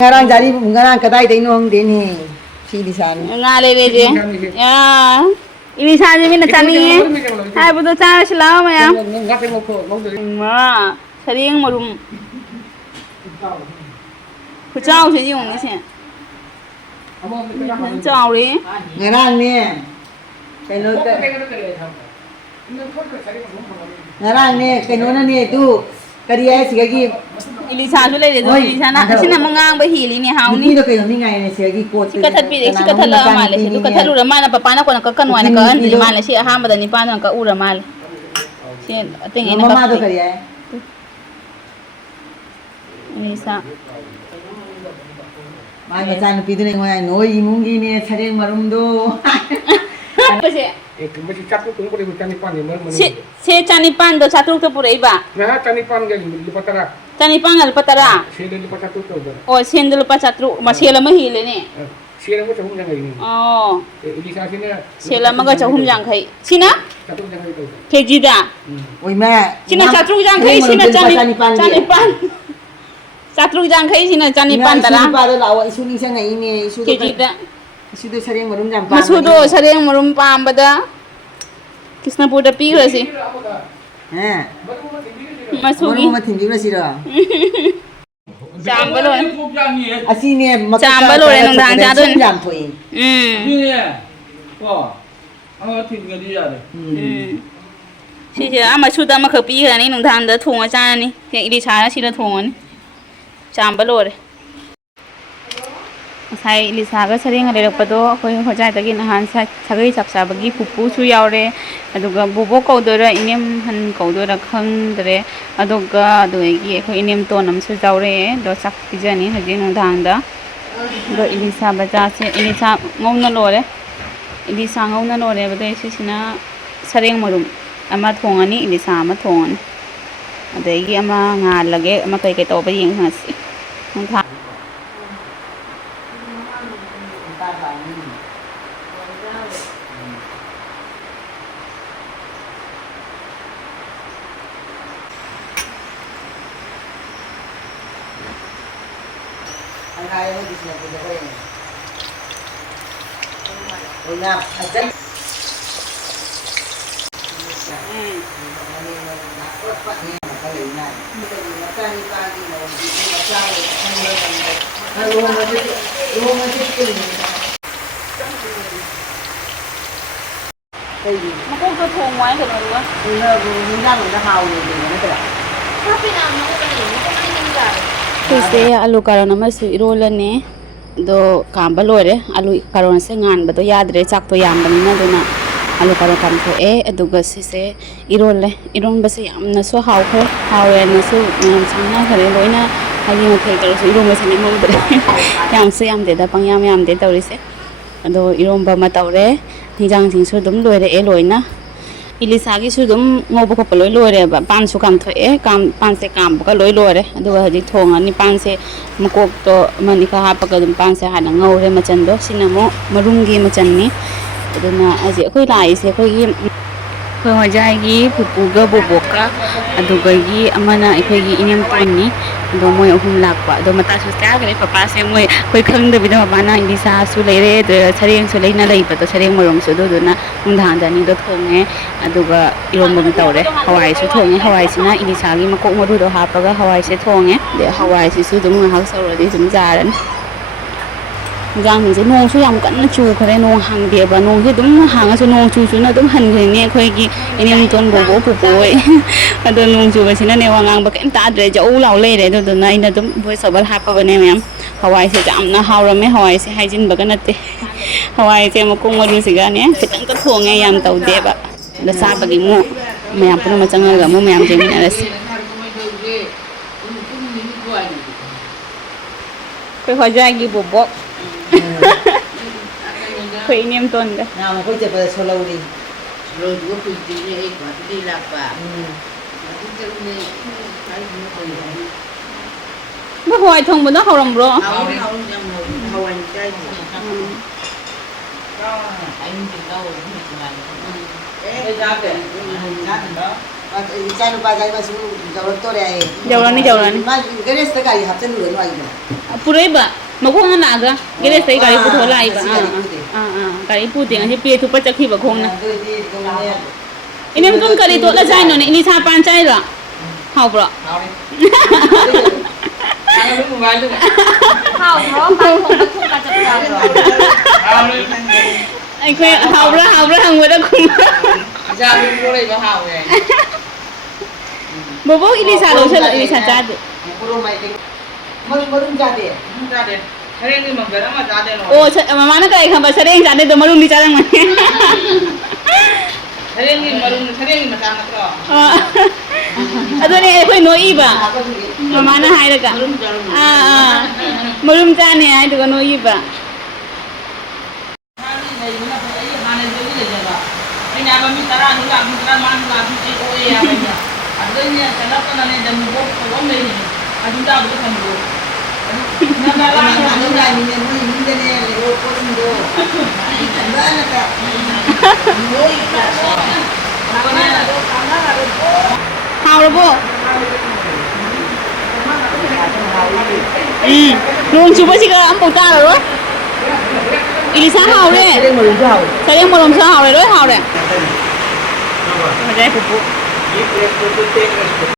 Ngarang jadi ngarang kedai tengok deni. Si di sana. Ngale leje. Ya. Ini saja mina cani. Hai betul cari selama ya. Ma, sering marum. Kecau sih yung ni sih. Kecau ni. Ngarang ni. Keno ke. Ngarang ni keno na ni tu. Kariya sigagi. Ilisa tu lagi tu. Ilisa na. Sini mengang berhili ni hau ni. Ni tu keno ni ngai ni sigagi kot. Sika tapi sika thala mal sih. Tu kathalu ramal apa pana ko nak kanwa nak kan di mal sih aha madan ni pana ka ura mal. Sih ating ini Mama tu kariya. Ilisa. Mai macam pidu ni ngoi noi mungi ni sareng marum do. Apa sih? Masih cakap tu boleh canipan ni mana? Si canipan do satu tu pura iba. Nah canipan gani lipat tara. Canipan al patara. Sila lipat satu tu. Oh, sen dulu pas satu masih lama hile ni. Sila macam hum jangan ini. Oh. Ini sasina. Sila maga cahum jang kai. Sina? Satu jangan itu. Keji dah. Oi ma. Sina satu jang kai sina canipan. Satu jang kai sina canipan tara. Isu pada lawa isu ni sana ini isu tu. Keji dah. Isu tu sareng marum jam. Masudo sareng marum pam bada. Kisna puda pira sih. Ha. Masugi. Marum matin juga sih dah. Chambalo. Asini Chambalo le nong dang cha dun. Jam pui. Ni wah, ang tin cái gì vậy? Chị ama suda ma khapi ga ni nong dang da thong cha ni. Ke ili cha si da thong ni. Chambalo re. Sai ili sa ga sareng le rak pado khoi hojai ta gi na han sa sagai chak sa bagi pupu su yaw re. Aduga bobo ko do ra inem han ko do ra khang dre. Aduga do gi khoi Enemton nam su jaw re do chak pi jani haji nong dang da. Do ili sa ba cha se ili sa ngom na lo re. Ili sa ngom na lo re ba dai si sina sareng marum ama thong ani ili sa ama thong ani. Adai gi ama nga lage ama kai kai to ba yeng ha si. Nong tha Kaya mo di sila pwede ko yun. Una, ajan. Makong to thong wai ka no wa. Kise alu karon ama su irola ne do kamba lore alu karon se ngan ba do yadre chak to yam bani na do na alu karon kam tho e aduga se irole iron ba se yam na so haw kho hawe na so ngam changna khare loina hagi ma thai kar so iron ba se ne mo dre yam se yam de da pang yam de tawri se ado iron ba ma tawre hijang sing so dum loire e loina Ilisa gi su dum ngobo ko loi lore ba pan su kam tho e kam pan se kam ka loi lore adu ha ji thong ani pan se makok to mani ka ha pa ka dum pan se ha na ngau re ma chan do sinamo marum gi ma chan ni adu na aje khoi lai se khoi gi khoi hojai gi pupu ga bobok ka adu ga gi amana khoi gi Enemton ni do moi ahum lak pa do mata su sta ga papa se moi khoi khang de bi do ba na Ilisa su lai re de sareng su lai na lai pa to sareng marom su do na ungdang da ni do thong e aduga irom bom tawre hawai su thong e hawai sina Ilisa gi makok maru do ha pa ga hawai se thong e de hawai si su dum ha sa ro de zum jaran gang se nong su yam kan na chu khare nong hang de ba nong he dum hang su nong chu na dum han ge ne khoi gi Enemton bobo pupu e ado nong chu ba sina ne wangang ba kem ta dre jau lau le re do na ina dum boi sabal ha pa ba ne mem hawai se jam na hawra me hawai se haijin ba ga na te hawai se makok maru si ga ne kitang ka thong e yam taw de ba da sa ba gi mu mayam puno ma changa ga mu mayam je min aras khoi hojai gi bobok khoi Enemton ga Nah, mau kerja pada solau ni. Rồi có tùy tí này quả đi lạc và cái chân này phải ba hoi thong ba no hawram bro hầu nhầm hầu anh trai anh thì đâu cũng được làm Cái giá kìa, cái giá đó. ꯏꯆꯥ ꯅꯨꯄꯥꯗ ꯃꯁꯨ ꯌꯧꯔꯛꯇꯣꯔꯦ ꯍꯥꯏꯌꯦ ꯌꯧꯔꯅꯤ ꯃꯥ ꯒꯦꯔꯦꯖꯇ ꯒꯥꯔꯤ ꯍꯥꯞꯆꯤꯜꯂꯨꯔꯅꯨ ꯍꯥꯏꯗꯣ ꯄꯨꯔꯛꯏꯕ ꯃꯈꯣꯡꯅ ꯂꯥꯛꯑꯒ ꯒꯦꯔꯦꯖꯇꯩ ꯒꯥꯔꯤ ꯄꯨꯊꯣꯛꯑ ꯂꯥꯛꯏꯕ ꯒꯥꯔꯤ ꯄꯨꯗꯦ ꯉꯁꯤ ꯄꯦ ꯊꯨꯞꯄ ꯆꯠꯈꯤꯕ ꯈꯣꯡꯅ ꯑꯗꯨꯏꯗꯤ ꯑꯗꯨꯝꯅꯦ ꯏꯅꯦꯝꯇꯣꯟ ꯀꯔꯤ ꯇꯣꯠꯂ ꯆꯥꯏꯅꯣꯅꯦ ꯏꯂꯤꯁꯥ ꯄꯥꯟ ꯆꯥꯏꯔꯣ ꯍꯥꯎꯕ꯭ꯔꯣ Ang mobile dun. Hào bro, pan thùng bắt thùng cả chập chờn rồi. ꯑꯩꯈꯣꯏ ꯍꯥꯎꯕ꯭ꯔꯥ ꯍꯪꯕꯗ ꯈꯨꯝꯕ Isa yung kulay ba haw eh. ꯕꯣꯕꯣꯛ ꯏꯂꯤꯁꯥ ꯂꯧꯁꯜꯂꯣ ꯏꯂꯤꯁꯥ ꯆꯥꯗꯦ ꯄꯨꯔꯣ ꯃꯥꯏꯗꯤ ꯃꯔꯨꯝ ꯆꯥꯗꯦ Dati. Kaya hindi magdala ma dati no. ꯑꯣ ꯃꯃꯥꯅ ꯀꯔꯤ ꯈꯪꯕ ꯁꯔꯦꯡ ꯆꯥꯗꯦꯗꯣ ꯃꯔꯨꯝꯗꯤ ꯆꯥꯔꯝꯒꯅꯤ Kaya hindi marunong kaya hindi masama to. ꯑꯗꯨꯅꯦ ꯑꯩꯈꯣꯏ ꯅꯣꯏꯏꯕ ꯃꯃꯥꯅ ꯍꯥꯏꯔꯒ ꯃꯔꯨꯝ ꯆꯥꯅꯤ ꯍꯥꯏꯗꯨꯒ ꯅꯣꯏꯏꯕ Kaya kami tara ano lang tara man lang si oe ya kanya. Adun niya kalap na ni damo ko ko may ni. Adun ta ko sambo. ano na ni mo hindi na yo ko ndo ay tanda na ka noy ka ꯍꯥꯎꯔꯕꯣ ꯅꯣꯡ ꯆꯨꯕꯁꯤꯒ ꯑꯃꯐꯥꯎ ꯇꯥꯔꯔꯣꯏ ꯏꯂꯤꯁꯥ ꯍꯥꯎꯔꯦ ꯁꯔꯦꯡ ꯃꯔꯨꯝꯁꯨ ꯍꯥꯎꯔꯦ ꯂꯣꯏ ꯍꯥꯎꯔꯦ ꯍꯣꯖꯥꯏ ꯄꯨꯄꯨ